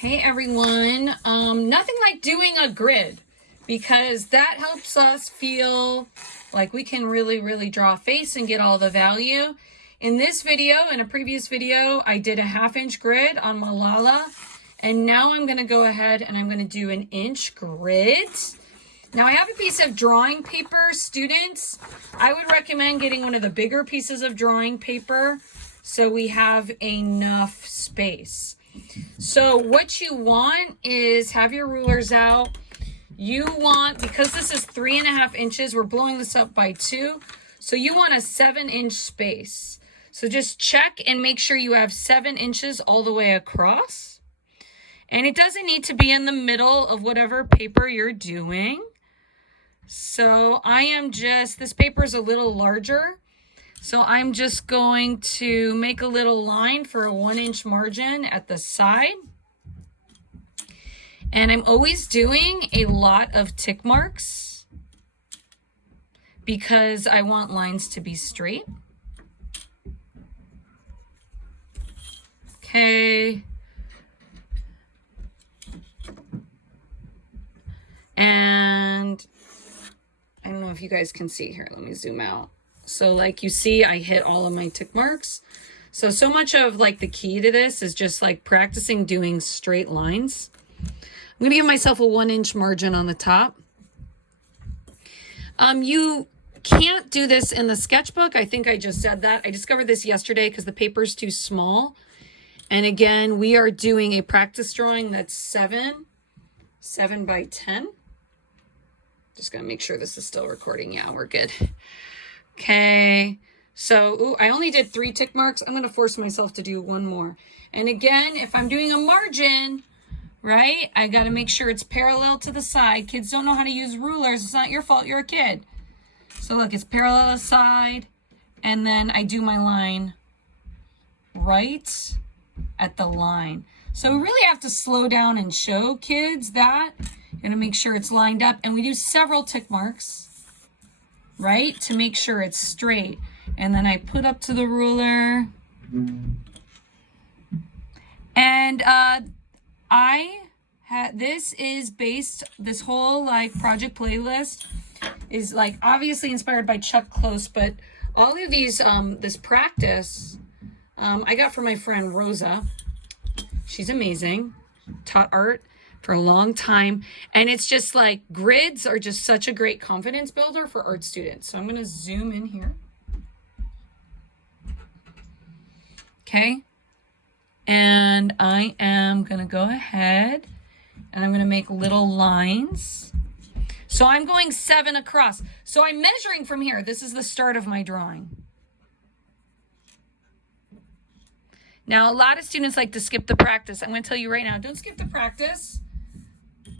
Hey everyone, nothing like doing a grid because that helps us feel like we can really draw a face and get all the value. In this video, in a previous video, I did a 1/2 inch grid on Malala, and now I'm going to go ahead and I'm going to do an inch grid. Now I have a piece of drawing paper. Students, I would recommend getting one of the bigger pieces of drawing paper so we have enough space. So what you want is have your rulers out. You want, because this is 3.5 inches, we're blowing this up by 2. So you want a 7-inch space. So just check and make sure you have 7 inches all the way across. And it doesn't need to be in the middle of whatever paper you're doing. So this paper is a little larger. So I'm just going to make a little line for a 1-inch margin at the side. And I'm always doing a lot of tick marks because I want lines to be straight. Okay. And I don't know if you guys can see here. Let me zoom out. So like you see, I hit all of my tick marks. So much of like the key to this is just like practicing doing straight lines. I'm going to give myself a 1-inch margin on the top. You can't do this in the sketchbook. I think I just said that. I discovered this yesterday because the paper's too small. And again, we are doing a practice drawing that's 7 by 10. Just going to make sure this is still recording. Yeah, we're good. Okay, so I only did 3 tick marks. I'm going to force myself to do 1 more. And again, if I'm doing a margin, right, I got to make sure it's parallel to the side. Kids don't know how to use rulers. It's not your fault. You're a kid. So look, it's parallel to the side. And then I do my line right at the line. So we really have to slow down and show kids that. You're going to make sure it's lined up. And we do several tick marks, right, to make sure it's straight. And then I put up to the ruler. And this whole like project playlist is like obviously inspired by Chuck Close, but all of these, this practice, I got from my friend Rosa. She's amazing, taught art for a long time. And it's just like grids are just such a great confidence builder for art students. So I'm going to zoom in here. Okay. And I am going to go ahead and I'm going to make little lines. So I'm going 7 across. So I'm measuring from here. This is the start of my drawing. Now, a lot of students like to skip the practice. I'm going to tell you right now, don't skip the practice.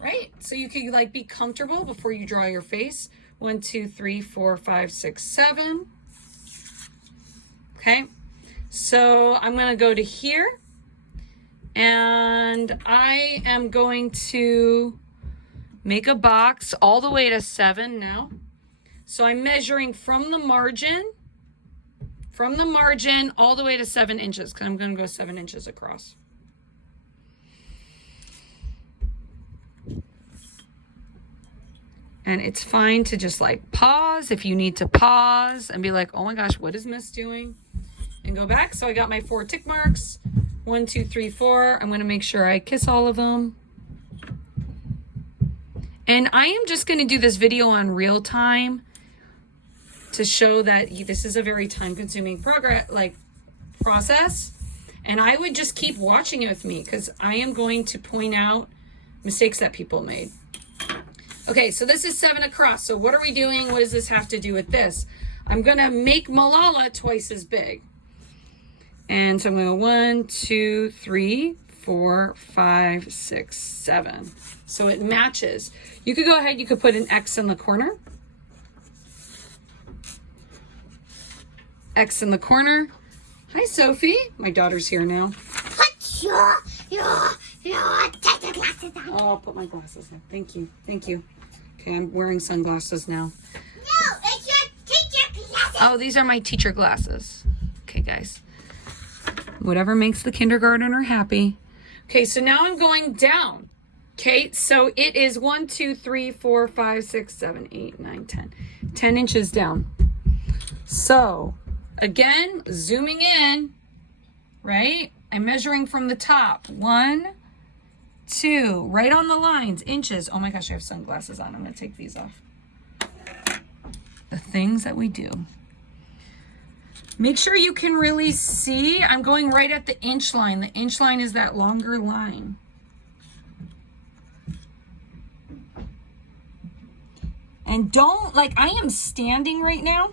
Right? So you can like be comfortable before you draw your face. 1, 2, 3, 4, 5, 6, 7. Okay. So I'm going to go to here and I am going to make a box all the way to 7 now. So I'm measuring from the margin all the way to 7 inches because I'm going to go 7 inches across. And it's fine to just like pause if you need to pause and be like, oh my gosh, what is Miss doing? And go back. So I got my 4 tick marks. 1, 2, 3, 4. I'm going to make sure I kiss all of them. And I am just going to do this video on real time to show that this is a very time consuming process. And I would just keep watching it with me because I am going to point out mistakes that people made. Okay, so this is 7 across. So what are we doing? What does this have to do with this? I'm going to make Malala twice as big. And so I'm going to go 1, 2, 3, 4, 5, 6, 7. So it matches. You could go ahead, you could put an X in the corner. X in the corner. Hi, Sophie. My daughter's here now. Put your teacher glasses on. Oh, I'll put my glasses on. Thank you. Thank you. Okay, I'm wearing sunglasses now. No, it's your teacher glasses. Oh, these are my teacher glasses. Okay, guys. Whatever makes the kindergartner happy. Okay, so now I'm going down. Okay, so it is 1, 2, 3, 4, 5, 6, 7, 8, 9, 10. 10 inches down. So, again, zooming in, right? I'm measuring from the top. 1, 2, right on the lines, inches. Oh my gosh, I have sunglasses on. I'm going to take these off. The things that we do. Make sure you can really see. I'm going right at the inch line. The inch line is that longer line. And don't, like, I am standing right now.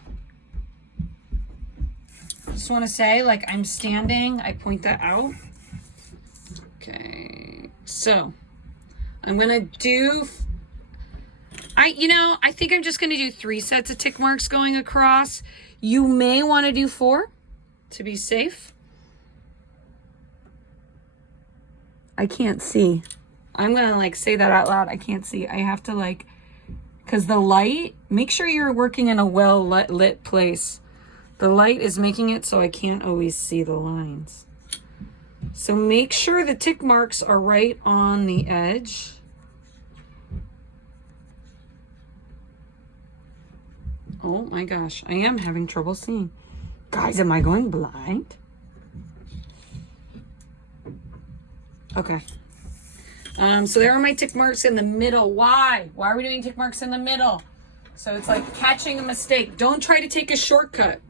Just want to say, like, I'm standing. I point that out. Okay. So, I'm going to do, I think I'm just going to do 3 sets of tick marks going across. You may want to do 4 to be safe. I can't see. I'm going to, like, say that out loud. I can't see. I have to, like, because the light, make sure you're working in a well lit place. The light is making it so I can't always see the lines. So make sure the tick marks are right on the edge. Oh my gosh, I am having trouble seeing. Guys, am I going blind? Okay. So there are my tick marks in the middle. Why? Why are we doing tick marks in the middle? So it's like catching a mistake. Don't try to take a shortcut.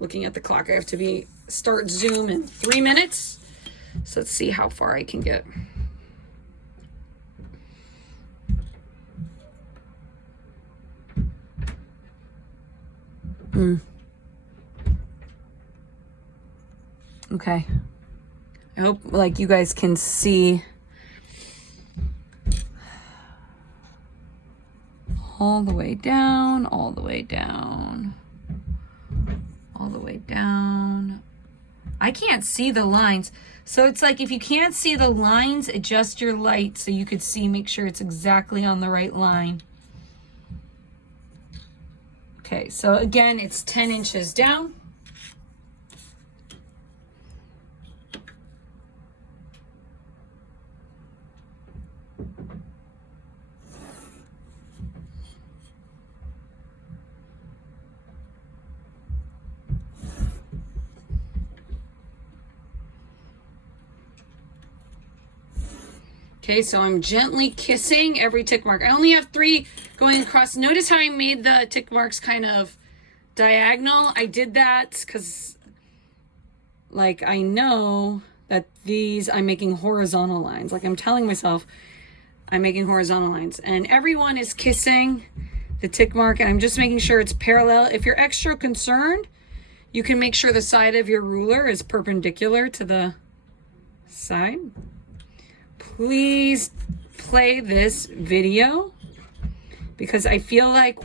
Looking at the clock, I have to start Zoom in 3 minutes. So let's see how far I can get. Okay. I hope, like, you guys can see all the way down, all the way down, all the way down. I can't see the lines. So it's like, if you can't see the lines, adjust your light so you could see, make sure it's exactly on the right line. Okay, so again, it's 10 inches down. Okay, so I'm gently kissing every tick mark. I only have 3 going across. Notice how I made the tick marks kind of diagonal. I did that because, like, I know that these, I'm making horizontal lines. Like, I'm telling myself I'm making horizontal lines. And everyone is kissing the tick mark, and I'm just making sure it's parallel. If you're extra concerned, you can make sure the side of your ruler is perpendicular to the side. Please play this video because I feel like,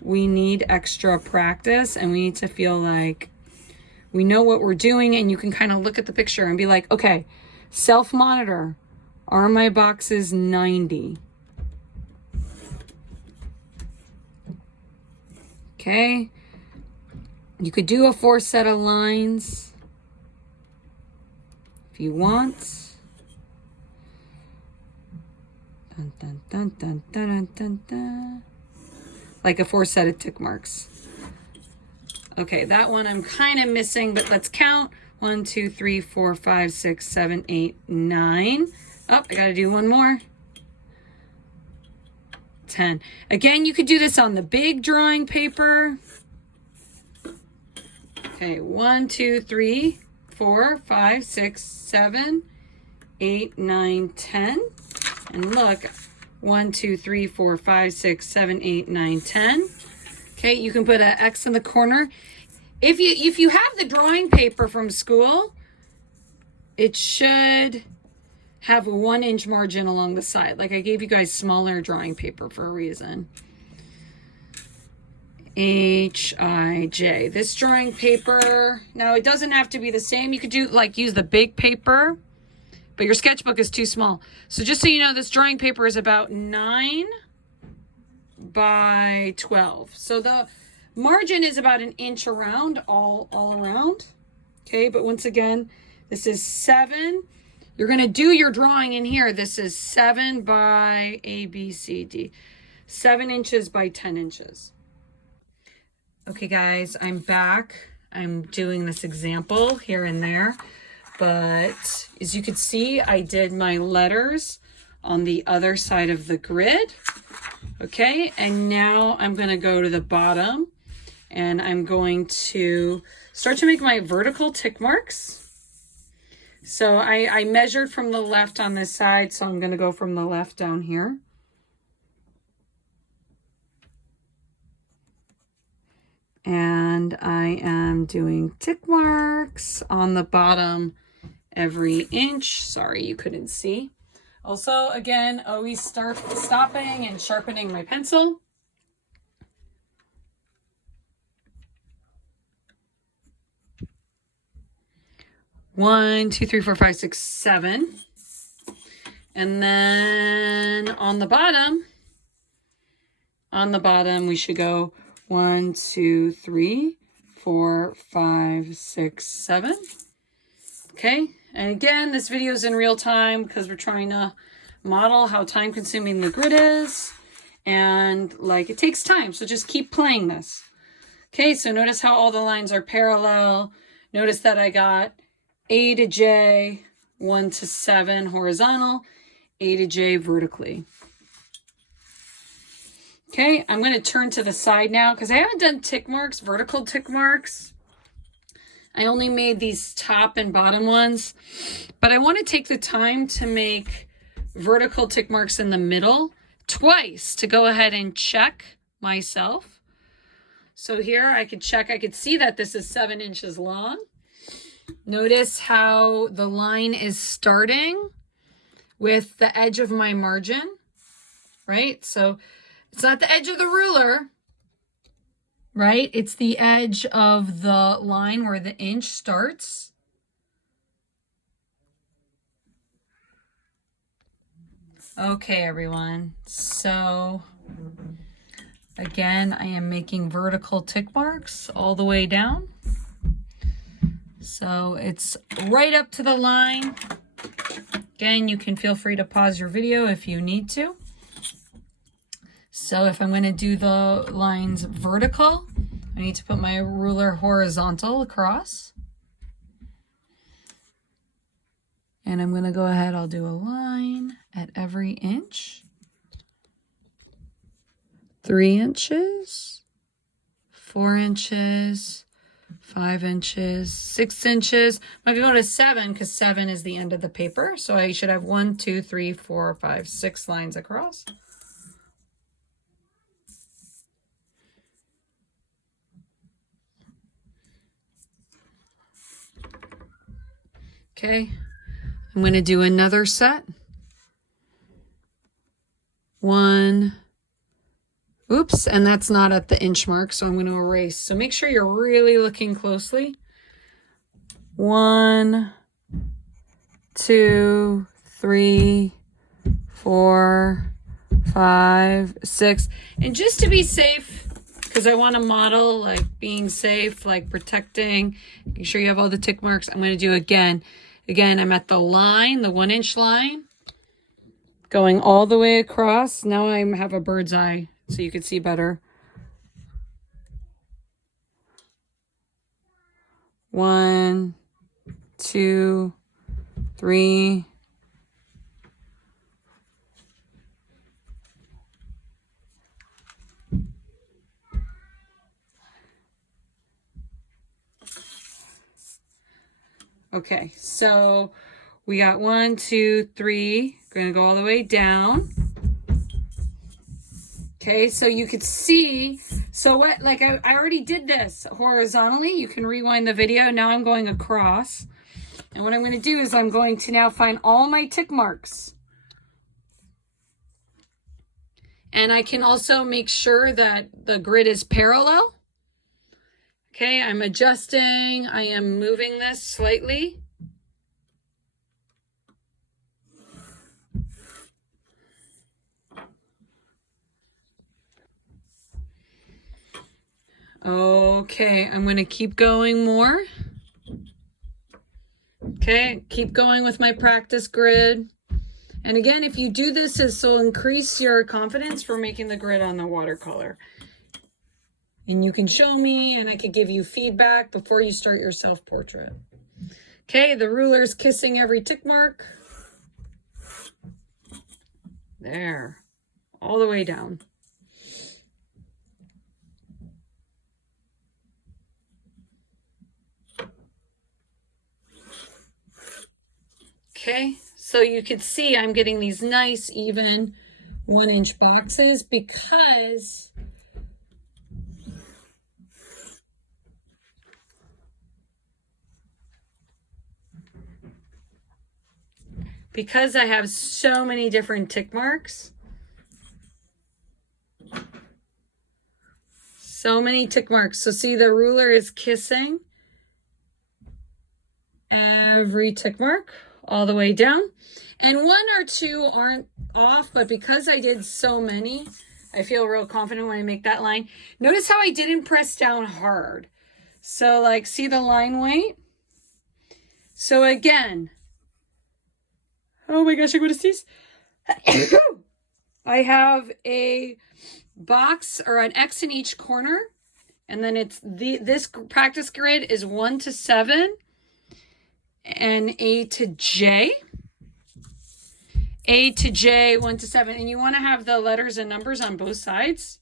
we need extra practice and we need to feel like we know what we're doing, and you can kind of look at the picture and be like, okay, self-monitor. Are my boxes 90? Okay. You could do a 4 set of lines if you want. Dun, dun, dun, dun, dun, dun, dun. Like a 4 set of tick marks. Okay, that one I'm kind of missing, but let's count. 1, 2, 3, 4, 5, 6, 7, 8, 9. Oh, I gotta do one more. 10. Again, you could do this on the big drawing paper. Okay, 1, 2, 3, 4, 5, 6, 7, 8, 9, 10. And look, 1, 2, 3, 4, 5, 6, 7, 8, 9, 10. Okay, you can put an X in the corner. If you have the drawing paper from school, it should have a 1-inch margin along the side. Like, I gave you guys smaller drawing paper for a reason. H-I-J. This drawing paper, now it doesn't have to be the same. You could do, like, use the big paper, but your sketchbook is too small. So just so you know, this drawing paper is about 9 by 12. So the margin is about 1 inch around, all around. Okay, but once again, This is 7. You're going to do your drawing in here. This is 7 by A, B, C, D. 7 inches by 10 inches. Okay, guys, I'm back. I'm doing this example here and there. But as you can see, I did my letters on the other side of the grid. Okay, and now I'm going to go to the bottom. And I'm going to start to make my vertical tick marks. So I measured from the left on this side, so I'm going to go from the left down here. And I am doing tick marks on the bottom every inch. Sorry, you couldn't see. Also, again, always stopping and sharpening my pencil. One, two, three, four, five, six, 7. And then on the bottom, we should go 1, 2, 3, 4, 5, 6, 7. Okay. And again, this video is in real time because we're trying to model how time consuming the grid is. And like, it takes time. So just keep playing this. Okay. So notice how all the lines are parallel. Notice that I got A to J, 1 to 7 horizontal, A to J vertically. Okay, I'm going to turn to the side now because I haven't done tick marks, vertical tick marks. I only made these top and bottom ones, but I want to take the time to make vertical tick marks in the middle twice to go ahead and check myself. So here I could check, I could see that this is 7 inches long. Notice how the line is starting with the edge of my margin, right? So it's not the edge of the ruler, right? It's the edge of the line where the inch starts. Okay, everyone. So again, I am making vertical tick marks all the way down. So it's right up to the line. Again, you can feel free to pause your video if you need to. So if I'm going to do the lines vertical, I need to put my ruler horizontal across. And I'm going to go ahead, I'll do a line at every inch. 3 inches, 4 inches, 5 inches, 6 inches. I'm going to go to 7 because 7 is the end of the paper. So I should have 1, 2, 3, 4, 5, 6 lines across. Okay, I'm going to do another set. 1, oops, and that's not at the inch mark, so I'm going to erase. So make sure you're really looking closely. 1, 2, 3, 4, 5, 6. And just to be safe, because I want to model like being safe, like protecting, making sure you have all the tick marks, I'm going to do again. Again, I'm at the line, the 1 inch line, going all the way across. Now I have a bird's eye so you can see better. 1, 2, 3. Okay, so we got 1, 2, 3. We're going to go all the way down. Okay, so you could see, so what, like I already did this horizontally. You can rewind the video. Now I'm going across. And what I'm going to do is I'm going to now find all my tick marks. And I can also make sure that the grid is parallel. Okay, I'm adjusting. I am moving this slightly. Okay, I'm going to keep going more. Okay, keep going with my practice grid. And again, if you do this, this will increase your confidence for making the grid on the watercolor. And you can show me and I could give you feedback before you start your self-portrait. Okay, the ruler's kissing every tick mark. There, all the way down. Okay, so you can see I'm getting these nice, even 1-inch boxes because I have so many different tick marks. So many tick marks. So see, the ruler is kissing every tick mark all the way down. And 1 or 2 aren't off, but because I did so many, I feel real confident when I make that line. Notice how I didn't press down hard. So like, see the line weight? So again, oh my gosh, I got to sneeze. I have a box or an X in each corner. And then it's this practice grid is 1 to 7 and A to J. A to J, 1 to 7. And you want to have the letters and numbers on both sides.